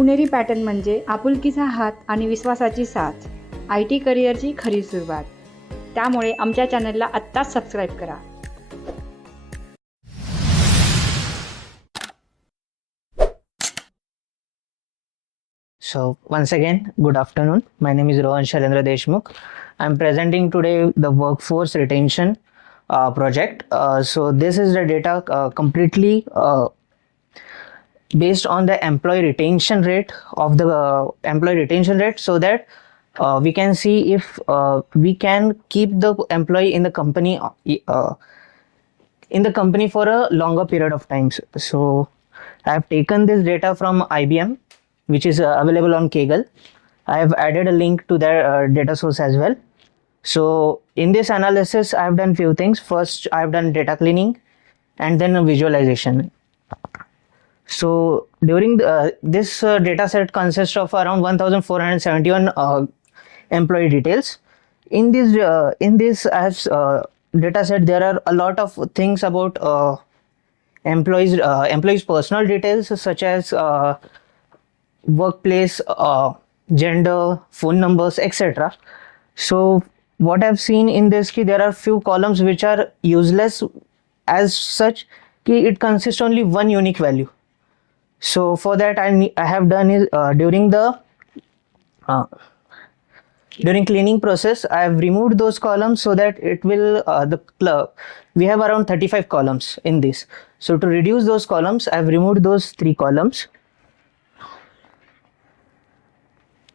Puneri pattern म्हणजे आपुलकीचा हात आणि विश्वासाची साथ. IT करिअरची खरी सुरुवात. त्यामुळे आमच्या चॅनलला आत्ताच सबस्क्राईब करा. So once again, good afternoon. My name is Rohan Shalendra Deshmukh. I'm presenting today the workforce retention project. So this is the data completely based on the employee retention rate of the employee retention rate, so that we can see if we can keep the employee in the company for a longer period of times. So I have taken this data from IBM, which is available on Kaggle. I have added a link to their data source as well. So in this analysis, I have done few things. First, I have done data cleaning and then a visualization. So during this data set consists of around 1471 employee details. In this as data set, there are a lot of things about employees personal details, such as workplace, gender, phone numbers, etc. So what I've seen in this, there are few columns which are useless as such. It consists only one unique value. So for that, I have done is during cleaning process, I have removed those columns so that it will we have around 35 columns in this. So to reduce those columns, I have removed those 3 columns.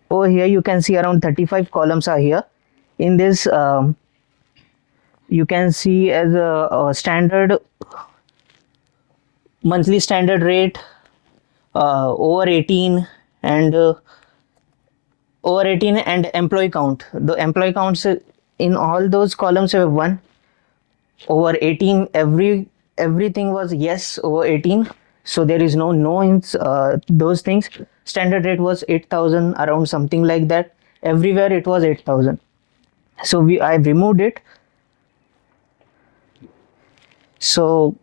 Over here you can see around 35 columns are here. In this you can see as a standard monthly standard rate, over 18 and over 18 and employee count. The employee counts in all those columns have 1. Over 18, everything was yes over 18. So there is no in those things. Standard rate was 8,000, around something like that. Everywhere it was 8,000. So I removed it. So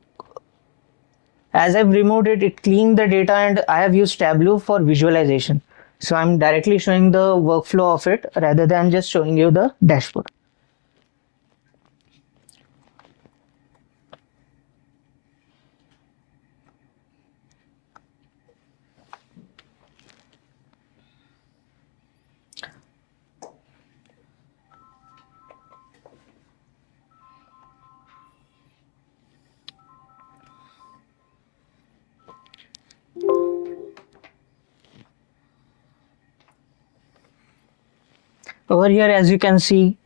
as I've removed it, it cleaned the data, and I have used Tableau for visualization. So I'm directly showing the workflow of it rather than just showing you the dashboard. Over here, as you can see,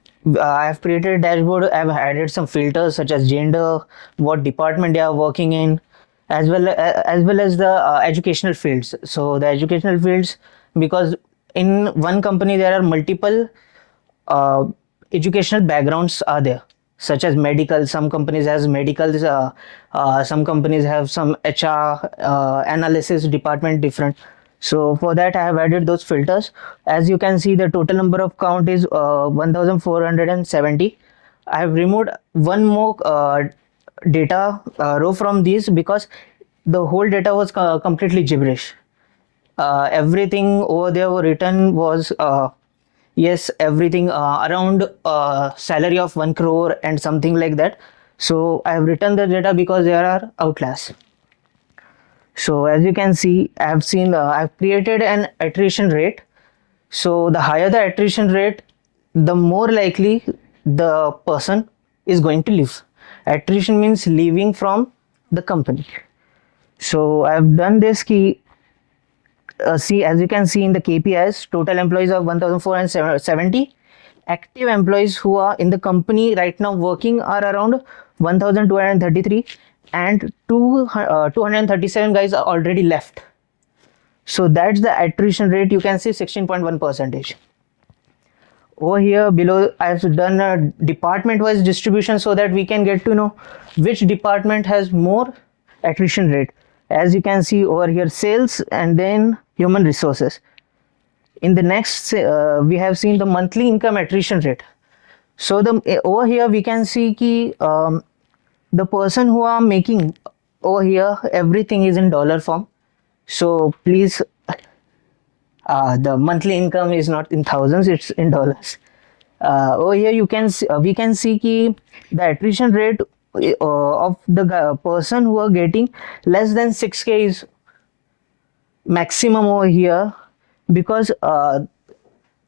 I have created a dashboard. I have added some filters such as gender, what department they are working in, as well as the educational fields. So the educational fields, because in one company there are multiple uh, educational backgrounds are there, such as medical. Some companies has medicals, some companies have some HR analysis department different. So for that I have added those filters. As you can see, the total number of count is 1470. I have removed one more data row from these because the whole data was completely gibberish. Everything over there written was yes, everything around salary of 1 crore and something like that. So I have written the data because there are outliers. So as you can see, I've created an attrition rate. So the higher the attrition rate, the more likely the person is going to leave. Attrition means leaving from the company. So I've done this key. See, as you can see in the KPIs, total employees of 1470. Active employees who are in the company right now working are around 1233, and 237 guys are already left. So that's the attrition rate. You can see 16.1%. Over here below, I've done a department wise distribution so that we can get to know which department has more attrition rate. As you can see over here, sales and then human resources. In the next, we have seen the monthly income attrition rate. So over here we can see ki, the person who are making over here, everything is in dollar form. So please The monthly income is not in thousands, it's in dollars. Over here you can see, we can see ki the attrition rate of the person who are getting less than 6K is maximum over here, because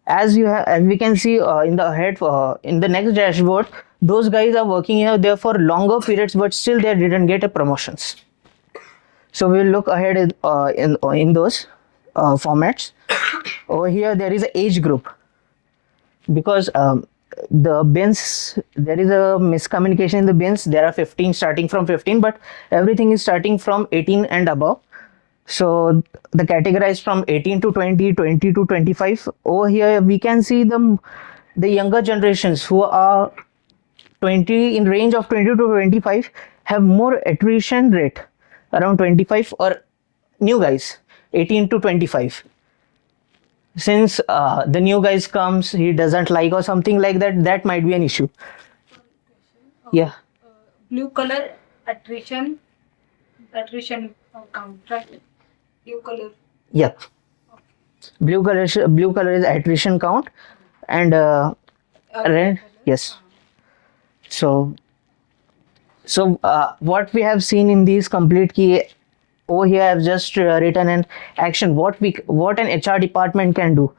as we can see in the head in the next dashboard, those guys are working here there for longer periods, but still they didn't get a promotions. So we'll look ahead in those formats. Over here there is a age group, because the bins, there is a miscommunication in the bins. There are 15, starting from 15, but everything is starting from 18 and above. So the categorized from 18 to 20, 20 to 25. Over here we can see the younger generations who are 20, in range of 20 to 25, have more attrition rate around 25, or new guys 18 to 25. Since the new guys comes, he doesn't like or something like that, that might be an issue. Yeah. Blue color attrition count, right? Blue color. Yep. Blue color is attrition count, and red, yes. So what we have seen in these complete key over here, I've just written an action what an HR department can do.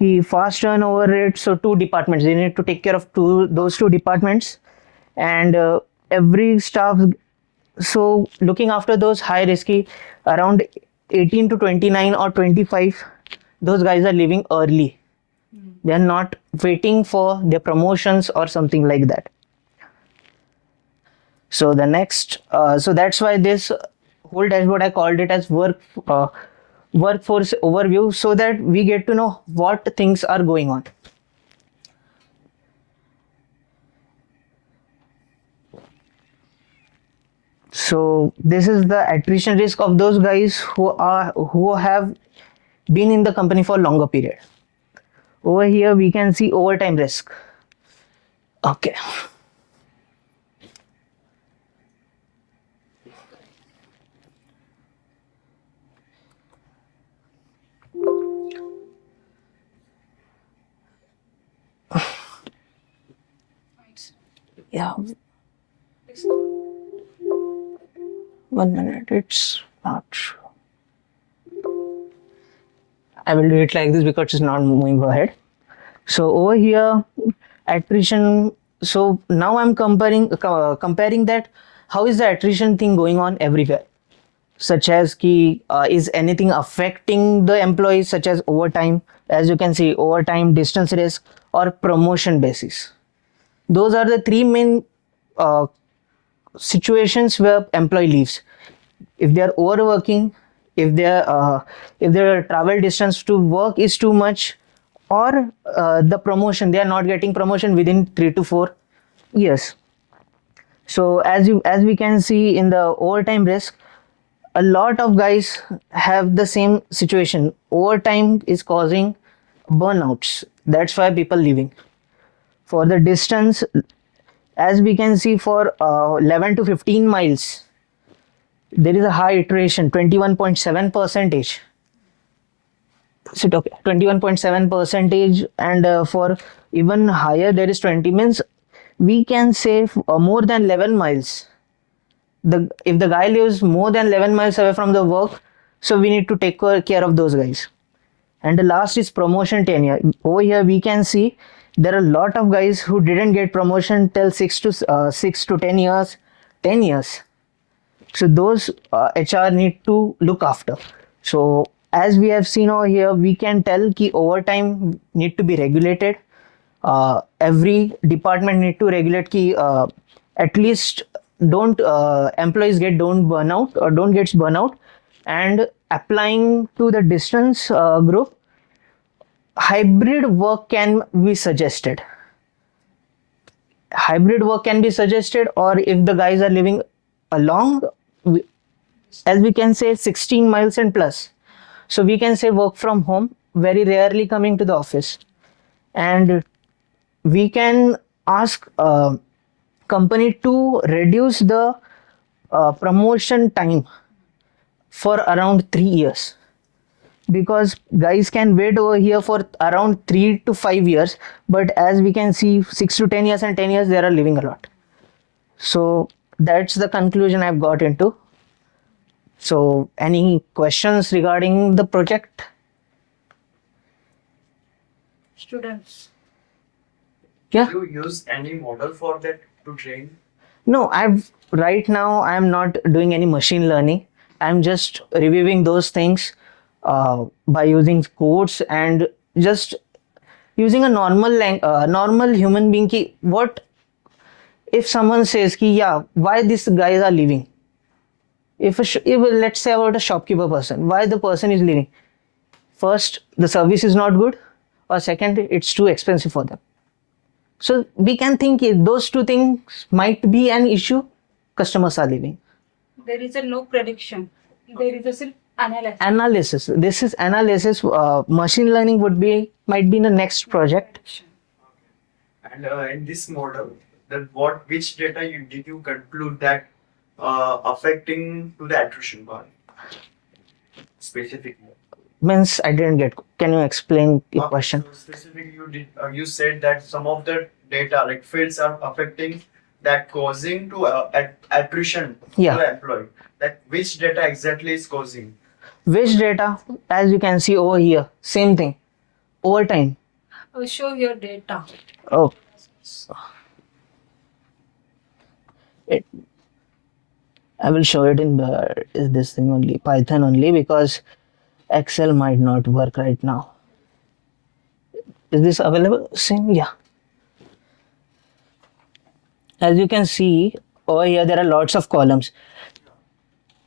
He fast turnover rate, so two departments, they need to take care of those two departments, and every staff, so looking after those high risky around 18 to 29 or 25, those guys are leaving early. They're not waiting for their promotions or something like that. So the next, so that's why this whole dashboard I called it as workforce overview, so that we get to know what things are going on. So this is the attrition risk of those guys who have been in the company for a longer period. Over here we can see overtime risk. Okay. Yeah. 1 minute, it's not sure. I will do it like this because it's not moving ahead. So over here, attrition. So now I'm comparing that. How is the attrition thing going on everywhere? Such as ki is anything affecting the employees, such as overtime? As you can see, overtime, distance risk, or promotion basis. Those are the three main situations where employee leaves. If they are overworking, if their travel distance to work is too much, or the promotion, they are not getting promotion within 3 to 4 years. So as we can see in the overtime risk, a lot of guys have the same situation. Overtime is causing burnouts, that's why people leaving. For the distance, as we can see, for 11 to 15 miles, there is a high iteration, 21.7 percentage. Is it okay? 21.7 percentage, and for even higher, there is 20, means we can say more than 11 miles. If the guy lives more than 11 miles away from the work, so we need to take care of those guys. And the last is promotion tenure. Over here we can see there are a lot of guys who didn't get promotion till 6 to 10 years, 10 years. So those HR need to look after. So as we have seen over here, we can tell ki overtime need to be regulated. Every department need to regulate ki at least don't employees don't burn out or don't get burnout. And applying to the distance group, hybrid work can be suggested. Hybrid work can be suggested, or if the guys are living along, as we can say 16 miles and plus, so we can say work from home, very rarely coming to the office. And we can ask company to reduce the promotion time for around 3 years. because guys can wait over here for around 3 to 5 years, but as we can see 6 to 10 years and 10 years they are living a lot. So that's the conclusion I've got into. So any questions regarding the project? Students. Yeah. Do you use any model for that to train? No, right now I'm not doing any machine learning. I'm just reviewing those things by using codes and just using a normal human being. What if someone says ki, yeah, why these guys are leaving? If let's say about a shopkeeper person, why the person is leaving? First, the service is not good, or second, it's too expensive for them. So we can think those two things might be an issue. Customers are leaving. There is a no prediction. There is a still analysis. Analysis. This is analysis. Machine learning might be in the next project. And in this model, which data did you conclude that affecting to the attrition part specifically? Means I didn't get. Can you explain the question? So specifically, you said that some of the data like fields are affecting that causing to attrition Yeah. to the employee. Like which data exactly is causing? Which data? As you can see over here, same thing. Over time. Show your data. Oh. I will show it in is this thing only, Python only, because Excel might not work right now. Is this available? Same, yeah. As you can see over here, there are lots of columns.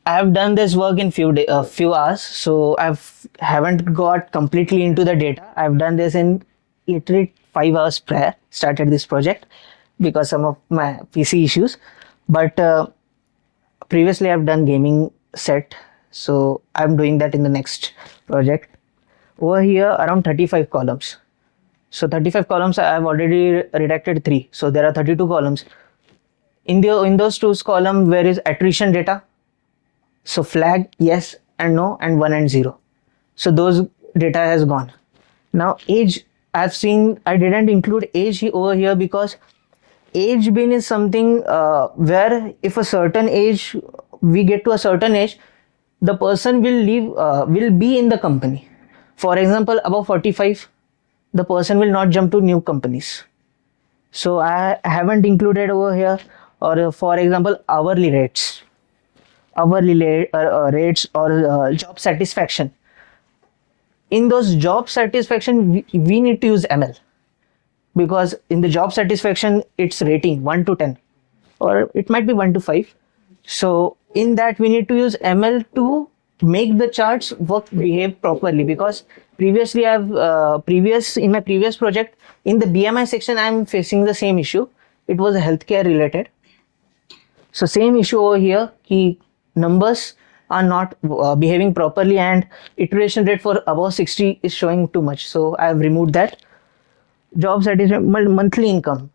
I have done this work in few hours, so haven't got completely into the data. I've done this in literally 5 hours prior. Started this project because some of my PC issues, but previously I've done gaming set, so I'm doing that in the next project. Over here, around 35 columns. So 35 columns, I've already redacted 3. So there are 32 columns. In those two columns, where is attrition data? So flag yes and no and 1 and 0. So those data has gone. Now age, I've seen I didn't include age over here because age bin is something where if a certain age, we get to a certain age, the person will leave, will be in the company. For example, above 45, the person will not jump to new companies. So I haven't included over here, or for example, hourly rates or job satisfaction. In those job satisfaction, we need to use ML, because in the job satisfaction it's rating 1 to 10, or it might be 1 to 5. So in that we need to use ML to make the charts behave properly, because previously in my previous project, in the BMI section I'm facing the same issue. It was healthcare related. So same issue over here, key numbers are not behaving properly, and iteration rate for above 60 is showing too much. So I have removed that. Job satisfaction, monthly income,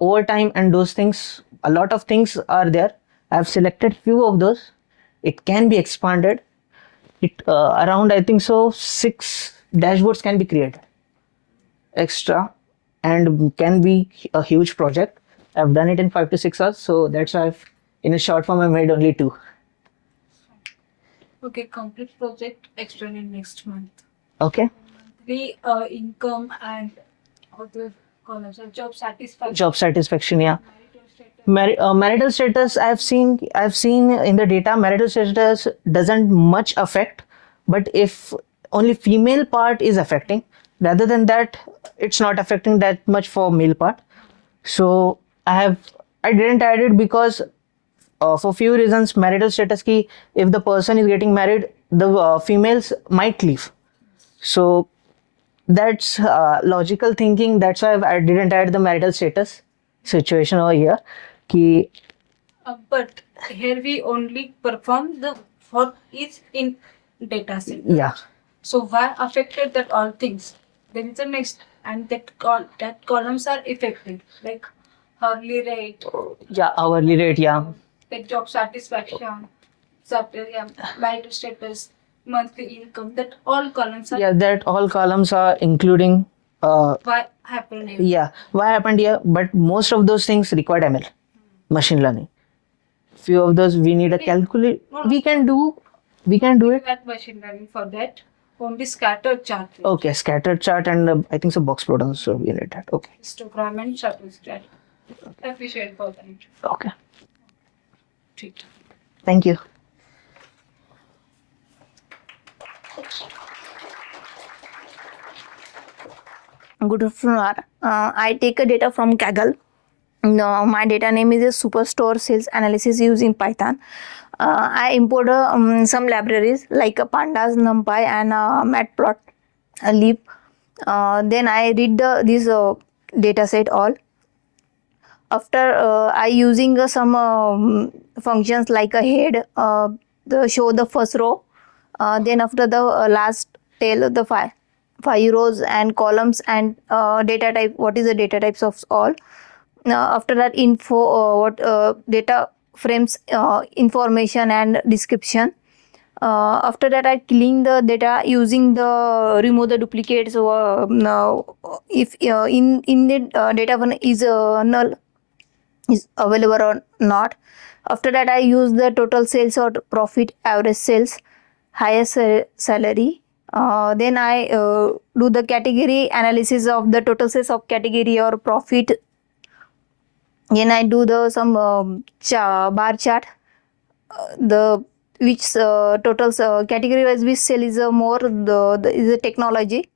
overtime, and those things. A lot of things are there. I have selected few of those. It can be expanded. It around, I think so, 6 dashboards can be created extra, and can be a huge project. I've done it in 5 to 6 hours, so that's why in a short form I made only 2. Okay, complete project explain in next month. Okay. The income and other columns of job satisfaction. Job satisfaction, yeah. Marital status. Marital status, I've seen in the data, marital status doesn't much affect, but if only female part is affecting, rather than that, it's not affecting that much for male part. So I didn't add it because for few reasons, marital status ki, if the person is getting married, the females might leave. So that's logical thinking. That's why I didn't add the marital status situation over here. Ki, But here we only perform the for each in data set. yeah. So why affected that all things? There is a next, and that columns are effective, like hourly rate, Yeah, hourly rate, yeah. the job satisfaction, yeah, marital status, monthly income, that all columns are Yeah, that all columns are including. why happened here. Yeah, why happened here? But most of those things required ML, machine learning. Few of those we need a calculate. We can do it. That machine learning for that. Only scattered chart. Okay, scattered chart and I think so box plot also we need that. Okay. Histogram and shuffle stat. Efficient for that. Okay. Treat. Thank you. Good afternoon. I take a data from Kaggle. My data name is a Superstore Sales Analysis using Python. I import some libraries like Pandas, NumPy, and Matplotlib. Then I read this data set all. After I using some functions like a head, show the first row. Then after the last tail, the five rows and columns and data type. What is the data types of all? After that, info, data frames, information and description. After that, I clean the data using the remove the duplicates. Or if in the data one is null is available or not. After that, I use the total sales or profit, average sales, highest salary. Then I do the category analysis of the total sales of category or profit. Then I do the some bar chart. The which total category wise which sale is more the is the technology.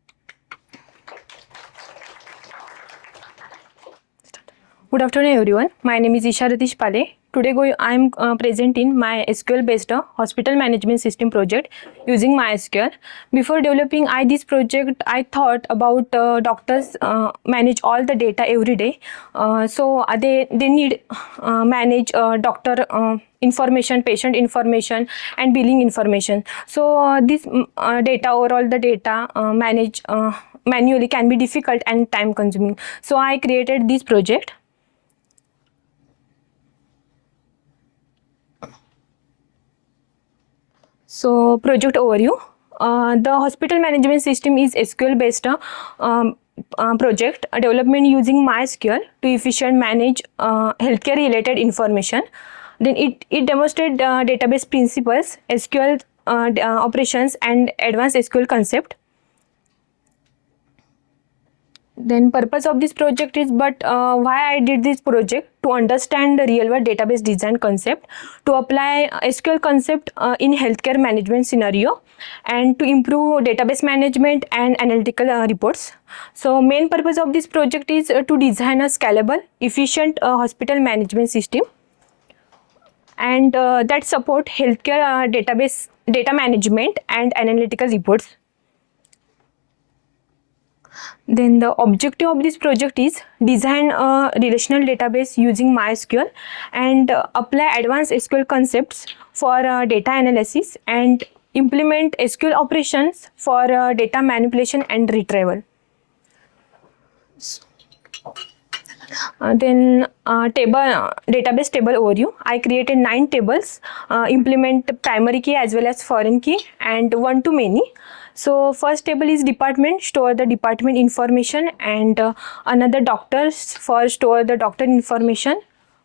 Good afternoon, everyone. My name is Isha Ratish Pale. Today, I am presenting my SQL-based hospital management system project using MySQL. Before developing this project, I thought about doctors manage all the data every day. So they need manage doctor information, patient information, and billing information. So this data, overall the data manage manually can be difficult and time consuming. So I created this project. So project overview. The hospital management system is SQL-based project development using MySQL to efficient manage healthcare-related information. Then it demonstrates database principles, SQL operations, and advanced SQL concept. Then purpose of this project is why I did this project to understand the real world database design concept, to apply SQL concept in healthcare management scenario, and to improve database management and analytical reports. So main purpose of this project is to design a scalable, efficient hospital management system and that support healthcare database data management and analytical reports. Then the objective of this project is design a relational database using MySQL and apply advanced SQL concepts for data analysis and implement SQL operations for data manipulation and retrieval. Then database table overview. I created 9 tables, implement primary key as well as foreign key and one-to-many. So first table is department, store the department information, and another doctors for store the doctor information,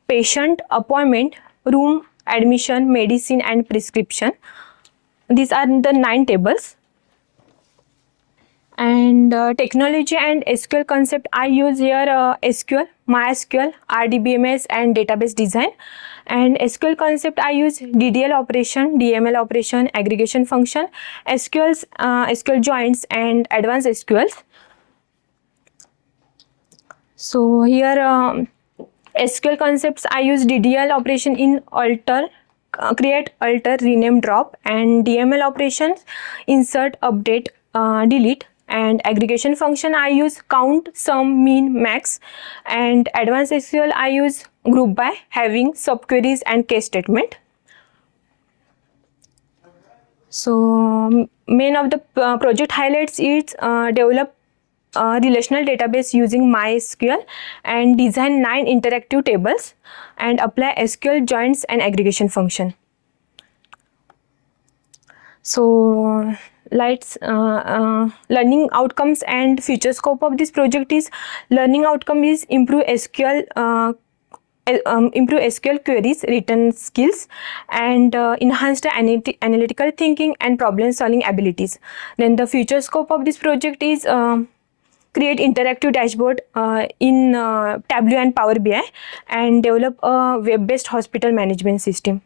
patient, appointment, room, admission, medicine and prescription. These are the 9 tables. And technology and SQL concept, I use here SQL, MySQL, RDBMS and database design. And SQL concept, I use DDL operation, DML operation, aggregation function, SQL joins and advanced SQLs. So here SQL concepts, I use DDL operation in alter, create, alter, rename, drop, and DML operations, insert, update, delete. And aggregation function, I use count, sum, mean, max. And advanced SQL, I use group by, having, subqueries and case statement. So main of the project highlights is develop relational database using MySQL and design 9 interactive tables and apply SQL joins and aggregation function. So let's learning outcomes and future scope of this project is learning outcome is improve SQL queries, written skills, and enhance the analytical thinking and problem solving abilities. Then the future scope of this project is create interactive dashboard in Tableau and Power BI and develop a web-based hospital management system.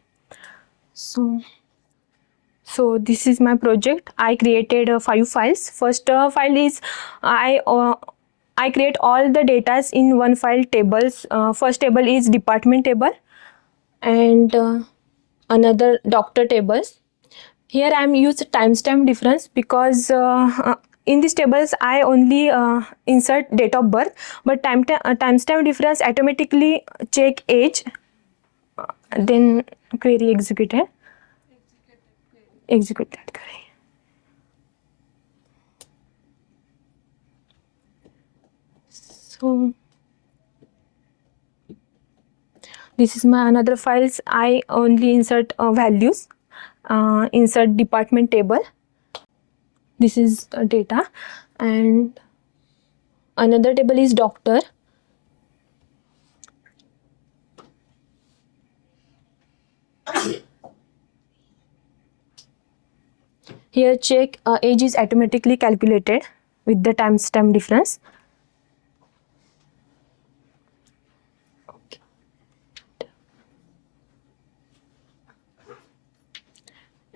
So this is my project. I created 5 files. First file is I create all the datas in one file tables. First table is department table and another doctor tables. Here I am use timestamp difference because in these tables I only insert date of birth, but timestamp difference automatically check age, then query executed. Execute that query. So this is my another files. I only insert values. Insert department table. This is data, and another table is doctor. Here check age is automatically calculated with the timestamp difference.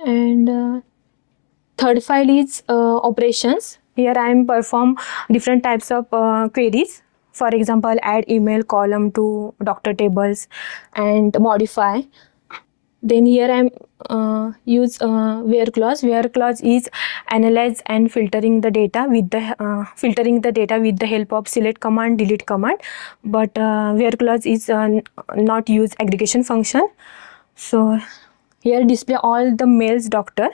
And third file is operations. Here I am perform different types of queries. For example, add email column to doctor tables and modify. Then here I am use where clause. Where clause is analyze and filtering the data with the help of select command, delete command. But where clause is not use aggregation function. So here display all the males doctor.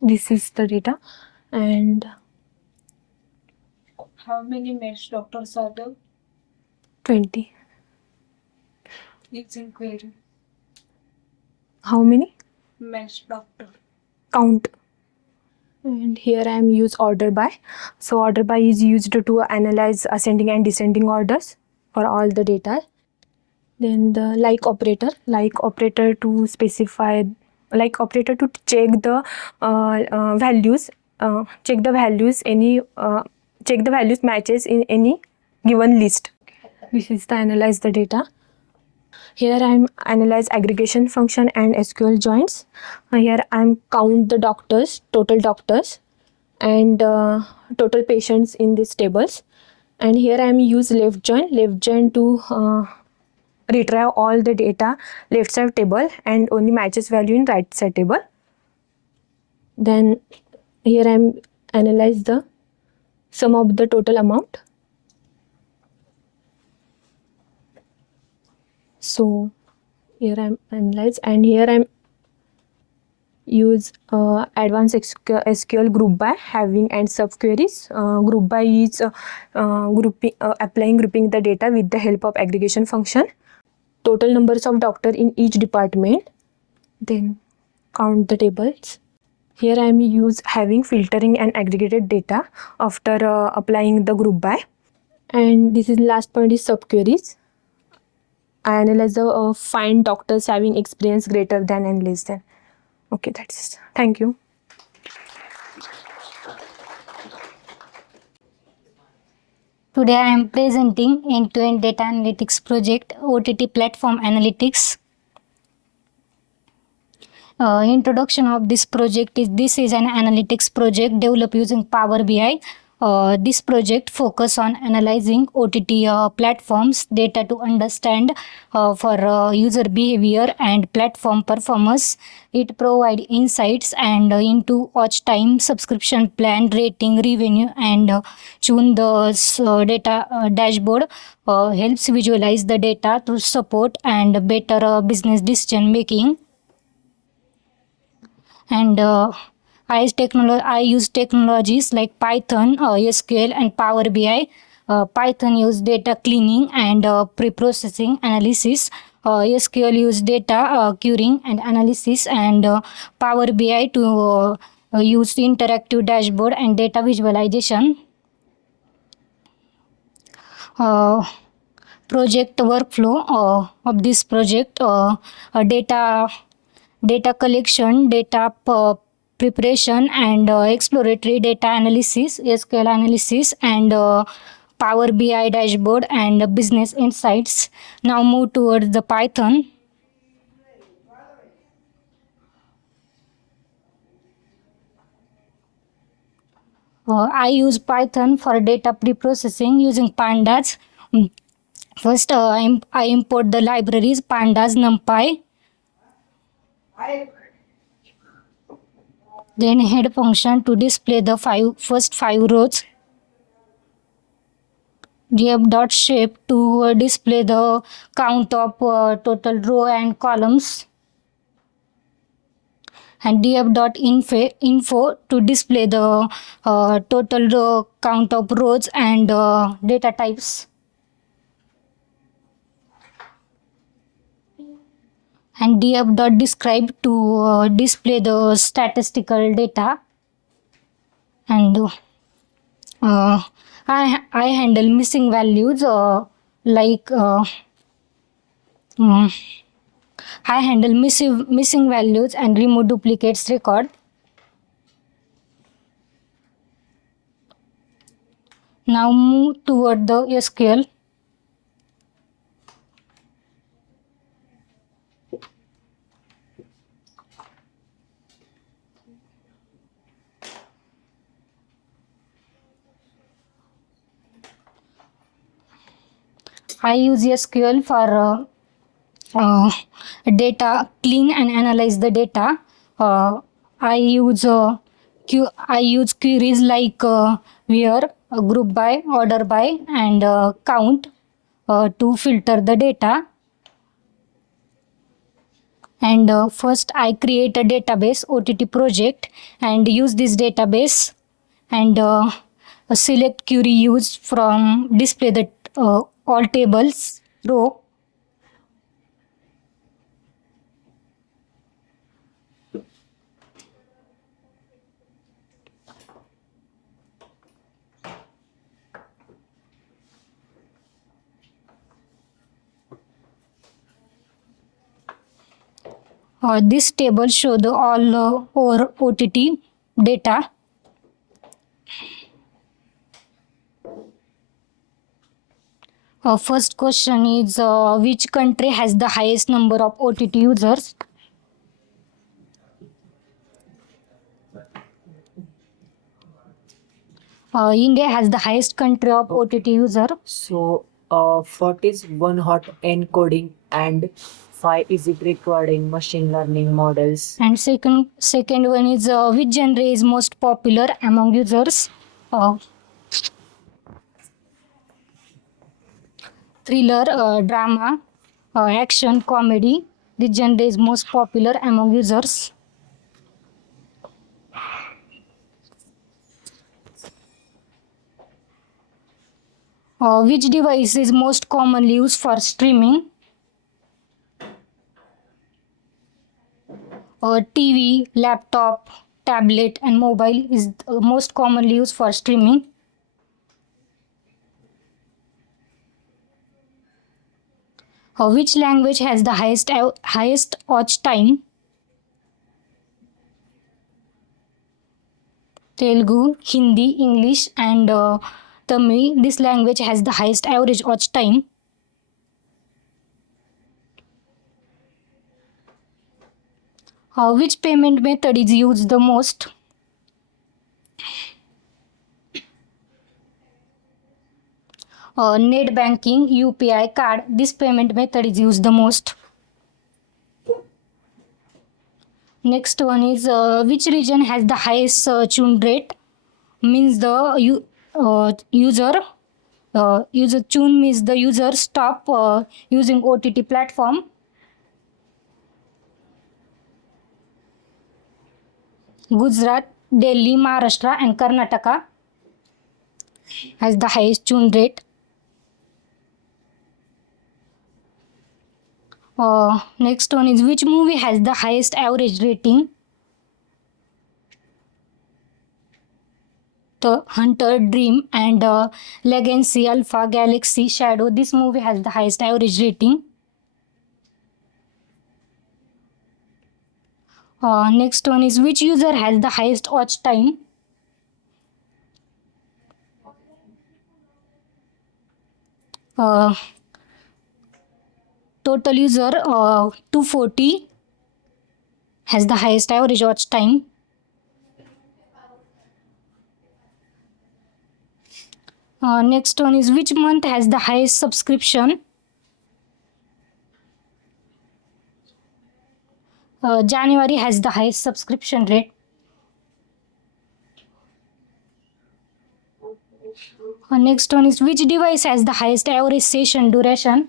This is the data, and How many male doctors are there? 20. It's in query. How many? Male doctor. Count. And here I am use order by. So order by is used to analyze ascending and descending orders for all the data. Then the like operator to specify, like operator to check the values, check the values matches in any given list. This is the analyze the data. Here I am analyze aggregation function and SQL joins. Here I am count the total doctors and total patients in these tables. And here I am use left join to retrieve all the data left side table and only matches value in right side table. Then here I am analyze the sum of the total amount. So here I am analyze, and here I am use advanced SQL group by having and subqueries. Group by is grouping the data with the help of aggregation function. Total numbers of doctor in each department. Then count the tables. Here I am use having filtering and aggregated data after applying the group by. And this is last point is subqueries. I analyze the find doctors having experience greater than and less than. Okay, that's it. Thank you. Today I am presenting end-to-end data analytics project OTT platform analytics. Introduction of this project is this is an analytics project developed using Power BI. This project focus on analyzing OTT platforms data to understand for user behavior and platform performance. It provide insights and into watch time, subscription plan, rating, revenue, and tune the data dashboard. Helps visualize the data to support and better business decision making. And I use technologies like Python, SQL, and Power BI. Python use data cleaning and pre-processing analysis. SQL use data querying and analysis, and Power BI to use interactive dashboard and data visualization. Project workflow of this project: data collection, data preparation, and exploratory data analysis, SQL analysis, and Power BI dashboard and business insights. Now move towards the Python. I use Python for data pre-processing using pandas. First, I import the libraries pandas, numpy. Then head function to display the first five rows. Df.shape to display the count of total row and columns. And df.info to display the total count of rows and data types. And df.describe to display the statistical data. And I handle missing values I handle missing values and remove duplicates record. Now move toward the SQL. I use SQL for data, clean and analyze the data. I use queries like where, group by, order by, and count to filter the data. And first I create a database OTT project and use this database, and select query use from display the all tables row. This table show the all or OTT data. First question is which country has the highest number of OTT users? India has the highest country of OTT user. So, what is one hot encoding and why is it required in machine learning models? And second one is which genre is most popular among users? Thriller, drama, action, comedy. This genre is most popular among users. Which device is most commonly used for streaming? TV, laptop, tablet, and mobile is most commonly used for streaming. Which language has the highest watch time? Telugu, Hindi, English, and Tamil. This language has the highest average watch time. Which payment method is used the most? Net banking, UPI card. This payment method is used the most. Next one is which region has the highest tune rate? Means the user tune means the user stop using OTT platform. Gujarat, Delhi, Maharashtra, and Karnataka has the highest tune rate. Next one is which movie has the highest average rating? The Hunter, Dream, and Legacy, Alpha, Galaxy, Shadow. This movie has the highest average rating. Next one is which user has the highest watch time? Total user 240 has the highest average watch time. Next one is which month has the highest subscription? January has the highest subscription rate. Next one is which device has the highest average session duration?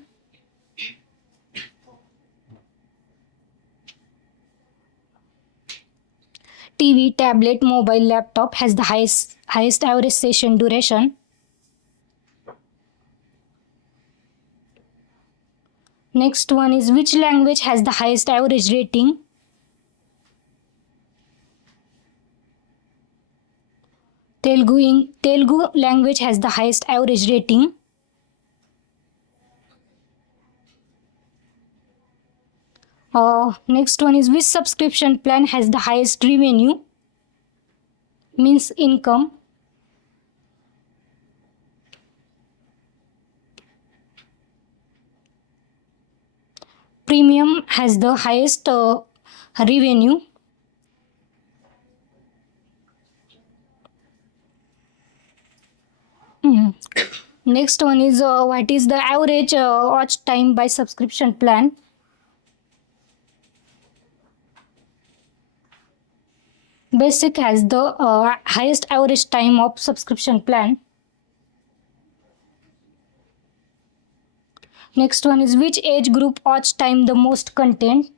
TV, tablet, mobile, laptop has the highest average session duration. Next one is which language has the highest average rating? Telugu language has the highest average rating. Next one is which subscription plan has the highest revenue? Means income. Premium has the highest revenue. Next one is what is the average watch time by subscription plan? Basic has the highest average time of subscription plan. Next one is which age group watch time the most content?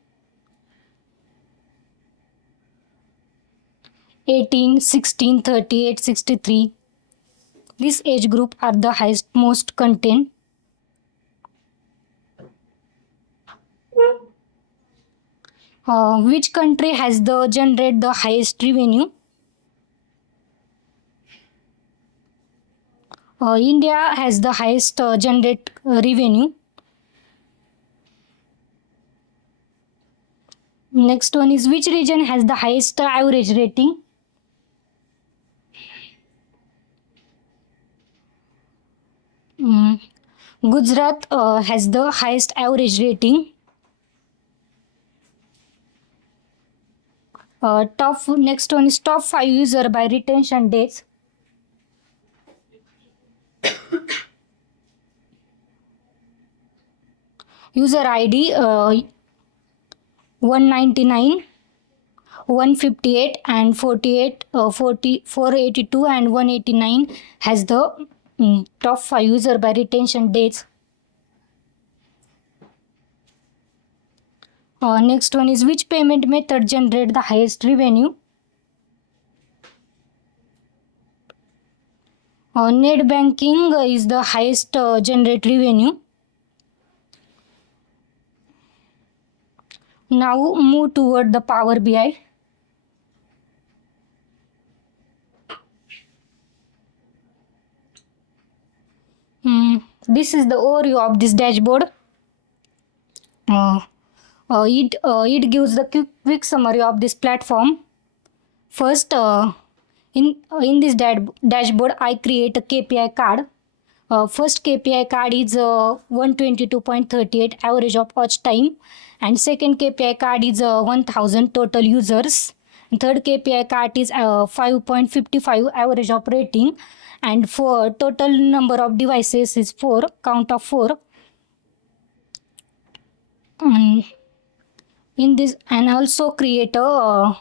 18, 16, 38, 63. This age group are the highest most content. Which country has the generate the highest revenue? India has the highest generate revenue. Next one is which region has the highest average rating? Gujarat has the highest average rating. Next one is top 5 user by retention days. User ID 199, 158 and 48, 482 and 189 has the top 5 user by retention dates. Next one is which payment method generate the highest revenue? Net banking is the highest generate revenue. Now move toward the Power BI. This is the overview of this dashboard. It gives the quick summary of this platform. First, in this dashboard, I create a KPI card. First KPI card is 122.38 average of watch time, and second KPI card is 1000 total users. And third KPI card is 5.55 average of rating, and for total number of devices is 4, count of 4. In this, and also create a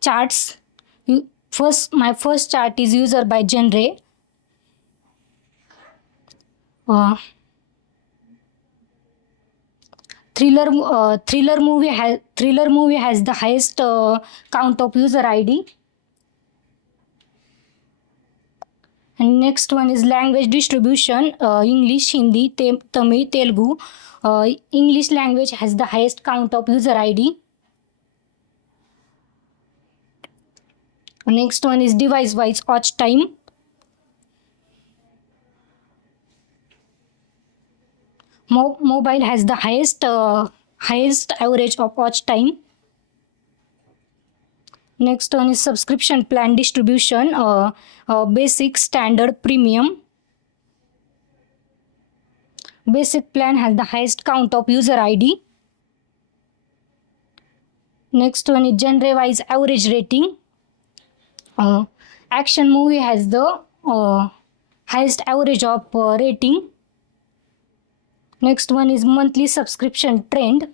charts. My first chart is user by genre. Thriller movie has the highest count of user ID. And next one is language distribution, English, Hindi, Tamil, Telugu. English language has the highest count of user ID. Next one is device-wise watch time. Mobile has the highest average of watch time. Next one is subscription plan distribution, basic, standard, premium. Basic plan has the highest count of user ID. Next one is genre-wise average rating. Action movie has the highest average of rating. Next one is monthly subscription trend.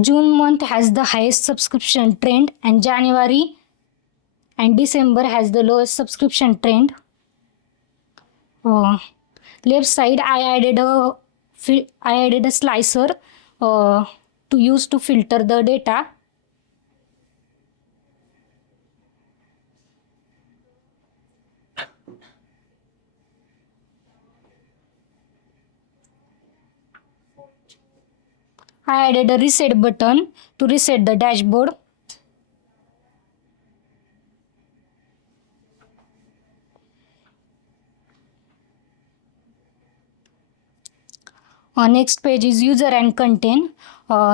June month has the highest subscription trend, and January and December has the lowest subscription trend. Left side I added a slicer to use to filter the data. I added a reset button to reset the dashboard. Next page is user and content.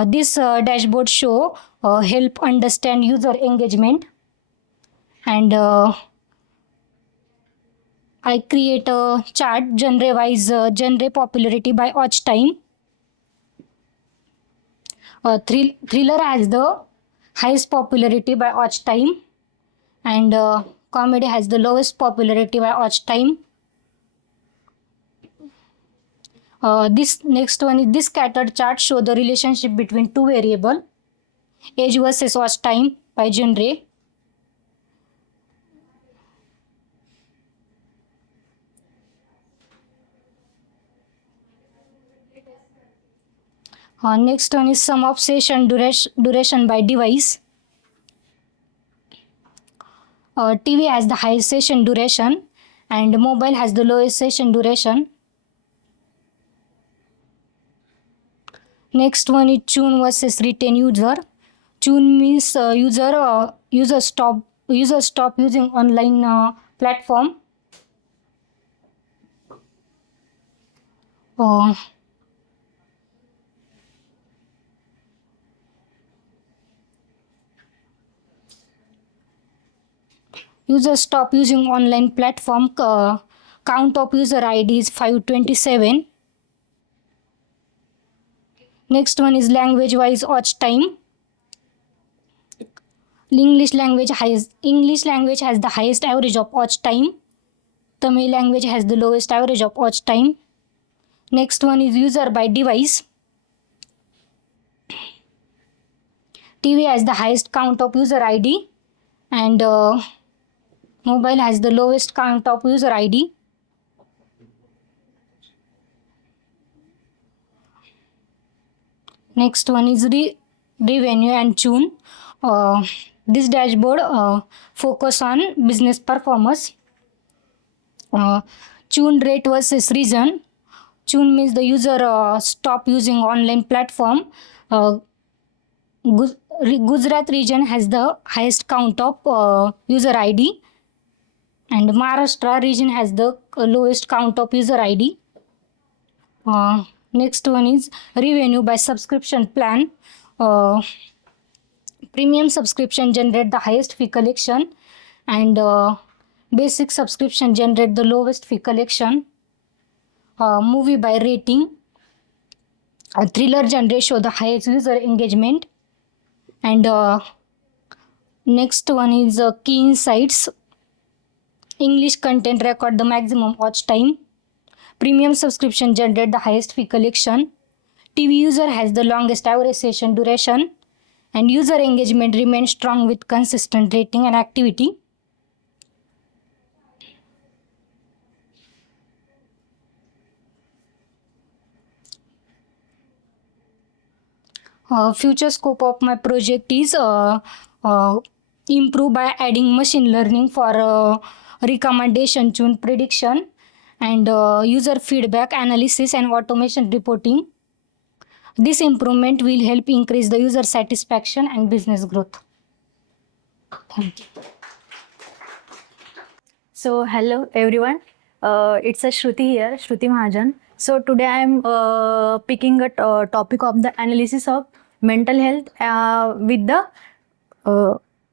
This dashboard show help understand user engagement, and I create a chart genre-wise, genre popularity by watch time. Thriller has the highest popularity by watch time, and comedy has the lowest popularity by watch time. This next one is this scattered chart show the relationship between two variable, age versus watch time by genre. Next one is sum of session duration by device. TV has the highest session duration, and mobile has the lowest session duration. Next one is tune versus retain user. Tune means user stop using online platform. User stop using online platform. Count of user ID is 527. Next one is language wise watch time. English language has the highest average of watch time. Tamil language has the lowest average of watch time. Next one is user by device. TV has the highest count of user ID, and mobile has the lowest count of user ID. Next one is revenue and tune. This dashboard focus on business performance. Tune rate versus reason. Tune means the user stop using online platform. Gujarat region has the highest count of user ID, and Maharashtra region has the lowest count of user ID. Next one is revenue by subscription plan. Premium subscription generate the highest fee collection, and basic subscription generate the lowest fee collection. Movie by rating. Thriller genre show the highest user engagement, and next one is key insights. English content record the maximum watch time. Premium subscription generate the highest fee collection. TV user has the longest average session duration, and user engagement remains strong with consistent rating and activity. Future scope of my project is improve by adding machine learning for recommendation tune prediction and user feedback analysis and automation reporting. This improvement will help increase the user satisfaction and business growth. Thank you. So hello everyone, it's a Shruti here, Shruti Mahajan. So today I am picking a topic of the analysis of mental health with the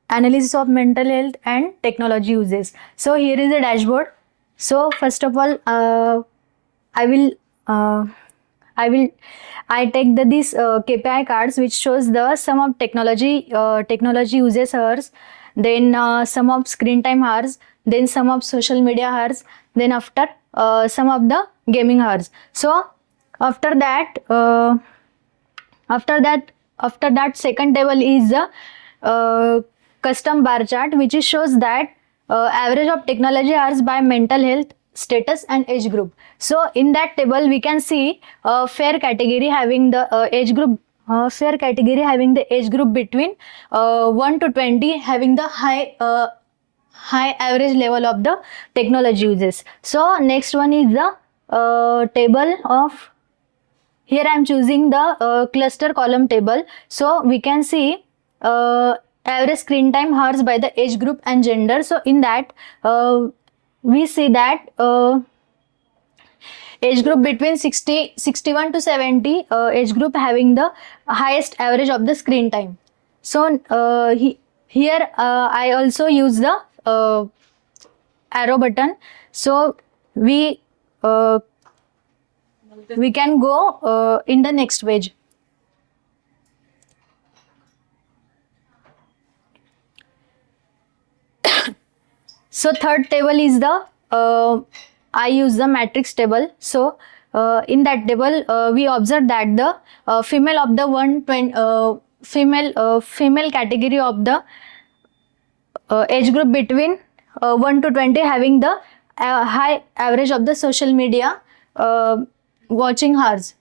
analysis of mental health and technology uses. So here is a dashboard. So first of all, I will uh, I take these KPI cards which shows the sum of technology uses hours, then sum of screen time hours, then sum of social media hours, then after sum of the gaming hours. So after that after that after that second table is the custom bar chart which is shows that average of technology hours by mental health status and age group. So in that table we can see fair category having the age group fair category having the age group between 1 to 20 having the high average level of the technology uses. So next one is the table of, here I am choosing the cluster column table. So we can see average screen time hours by the age group and gender. So in that we see that age group between 61 to 70 age group having the highest average of the screen time. So here I also use the arrow button. So we can go in the next page. So third table is the I use the matrix table. So in that table we observe that the female of the female category of the age group between 1 to 20 having the high average of the social media watching hours,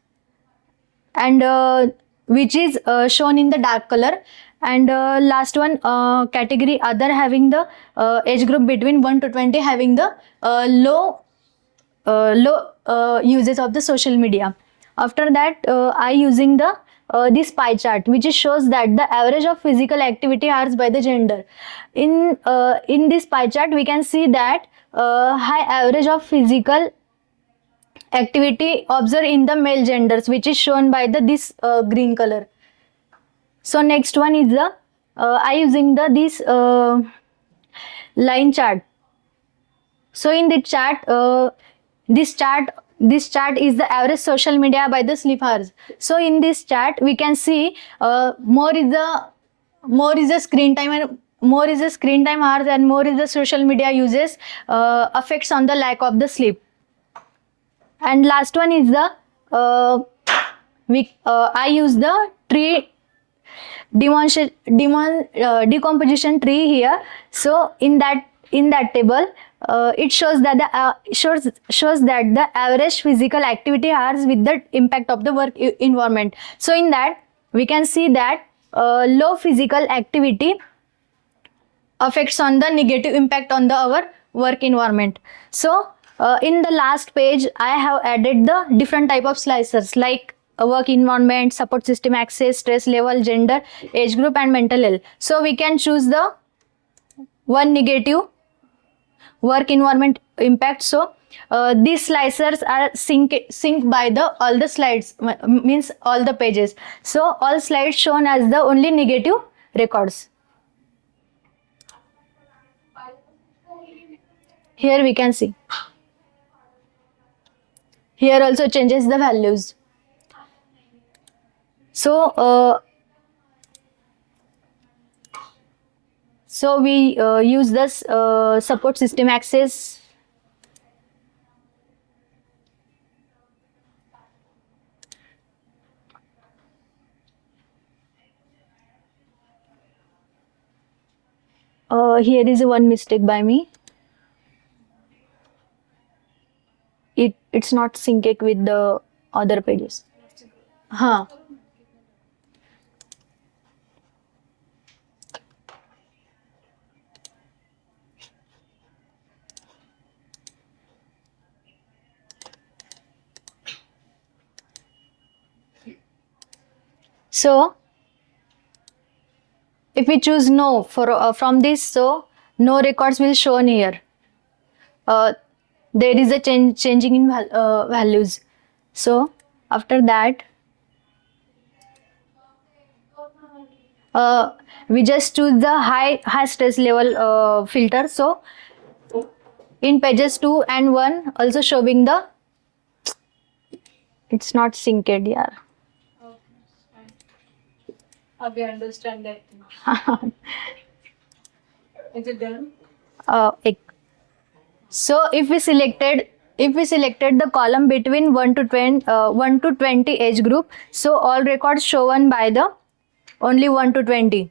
and which is shown in the dark color, and last one category other having the age group between 1 to 20 having the low uses of the social media. After that I using the this pie chart which shows that the average of physical activity hours by the gender. In this pie chart we can see that high average of physical activity observed in the male genders which is shown by the this green color. So next one is the I using the this line chart. So in the chart this chart is the average social media by the sleep hours. So in this chart we can see more is the screen time and more is the screen time hours and more is the social media uses affects on the lack of the sleep. And last one is the I use the tree decomposition tree here. So in that table it shows that the shows that the average physical activity hours with the impact of the work environment. So in that we can see that low physical activity affects on the negative impact on the our work environment. So in the last page I have added the different type of slicers like work environment, support system access, stress level, gender, age group and mental health. So we can choose the one negative work environment impact. So these slicers are synced by the all the slides, means all the pages. So all slides shown as the only negative records. Here we can see. Here also changes the values. So we use this support system access. Here is one mistake by me. It's not synced with the other pages. Huh. So if we choose no for from this, so no records will shown here. There is a changing in values. So after that, we just choose the high stress level filter. So in pages 2 and 1 also showing the, it's not synced, yeah. We understand that. Is it done? So if we selected the column between 1 to 20 age group, so all records shown by the only 1 to 20.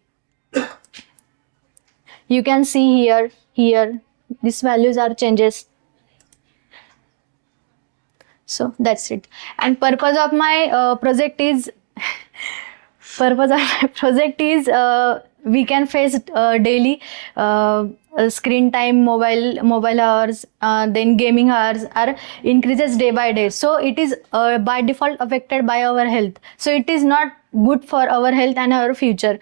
You can see here these values are changes. So that's it. And purpose of my project is we can face daily screen time, mobile hours, then gaming hours are increases day by day. So it is by default affected by our health. So it is not good for our health and our future.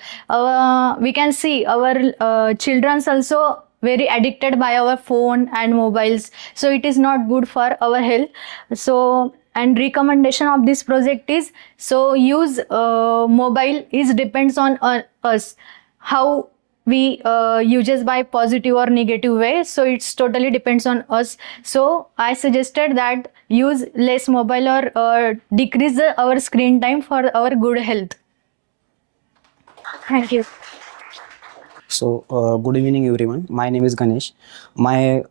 We can see our children's also very addicted by our phone and mobiles, so it is not good for our health. So and recommendation of this project is, so use mobile is depends on us, how we uses by positive or negative way, so it's totally depends on us. So I suggested that use less mobile or decrease our screen time for our good health. Thank you. So, good evening, everyone. My name is Ganesh. My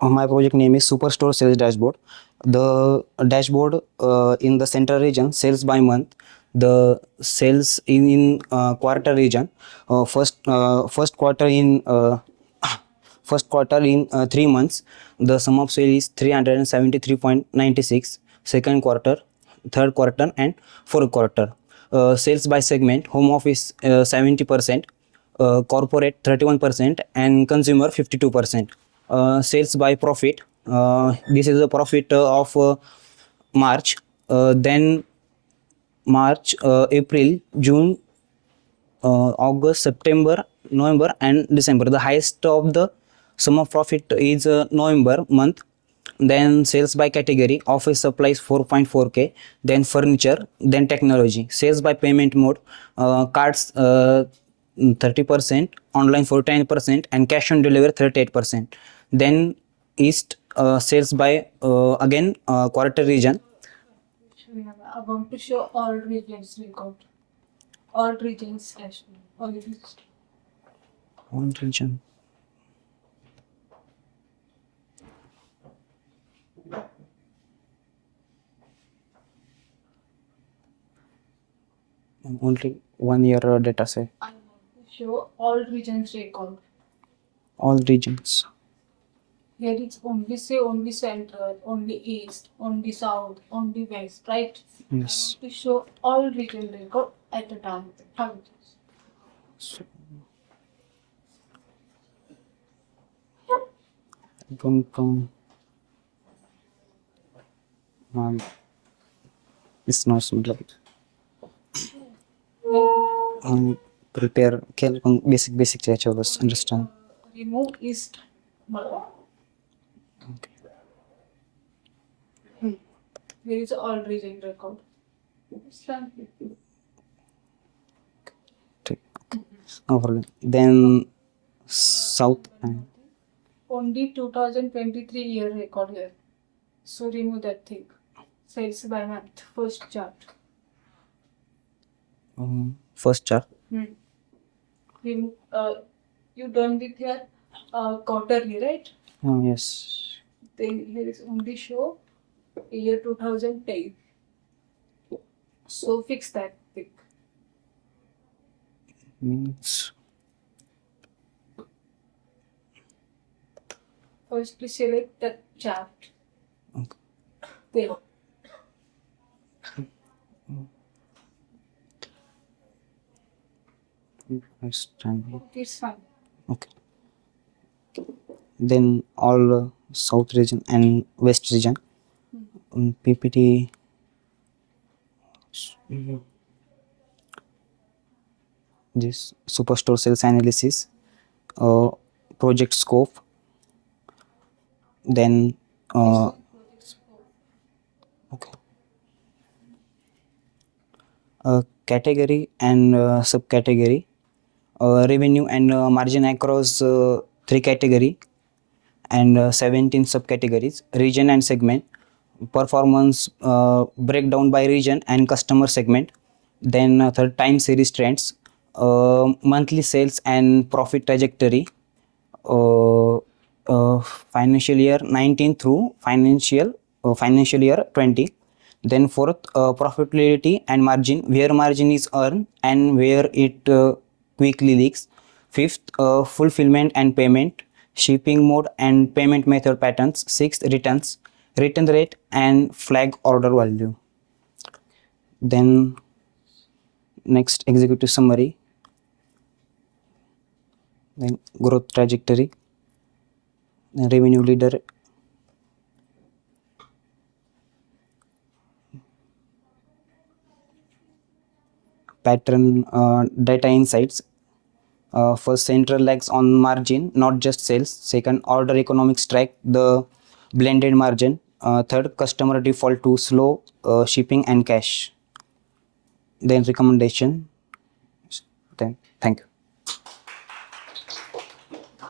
project name is Superstore Sales Dashboard. The dashboard in the central region, sales by month, the sales in quarter region, first quarter in 3 months, the sum of sale is 373.96. Second quarter, third quarter, and fourth quarter. Sales by segment: home office 70%, corporate 31%, and consumer 52%. Sales by profit: this is the profit of March, then March, April, June, August, September, November, and December. The highest of the sum of profit is November month. Then sales by category: office supplies 4.4k, then furniture, then technology. Sales by payment mode: cards 30%, online 49%, and cash on delivery 38%. Then east, sales by again quarter region. I want to show all regions record. All regions actually. All regions. One region. Only 1 year data set. I want to show all regions record. All regions. Here it's only central, only east, only south, only west, right? Yes. I want to show all region record at a time. How it is. So, don't it's not simple. Prepare basic checks, understand. Remove east. Here is all region record. No problem. Then south and Only 2023 year record here. So remove that thing. Sales by month. First chart. first chart. Remove, you done with here quarterly, right? Yes. Then here is only show year 2010. So fix that thing. Means Firstly select the chart. okay. There. Understand. It's fine. Okay. Then all south region and west region. PPT. this superstore sales analysis, project scope, then okay, category and subcategory, revenue and margin across 3 category and 17 subcategories, region and segment, performance breakdown by region and customer segment, then third time series trends, monthly sales and profit trajectory, uh, financial year 19 through financial year 20. Then fourth, profitability and margin, where margin is earned and where it quickly leaks. Fifth, fulfillment and payment, shipping mode and payment method patterns. Sixth, returns, return rate and flag order value. Then next, executive summary, then growth trajectory, revenue leader, pattern data insights. First, central lags on margin, not just sales. Second, order economics track the blended margin. Third, customer default to slow shipping and cash. Then recommendation,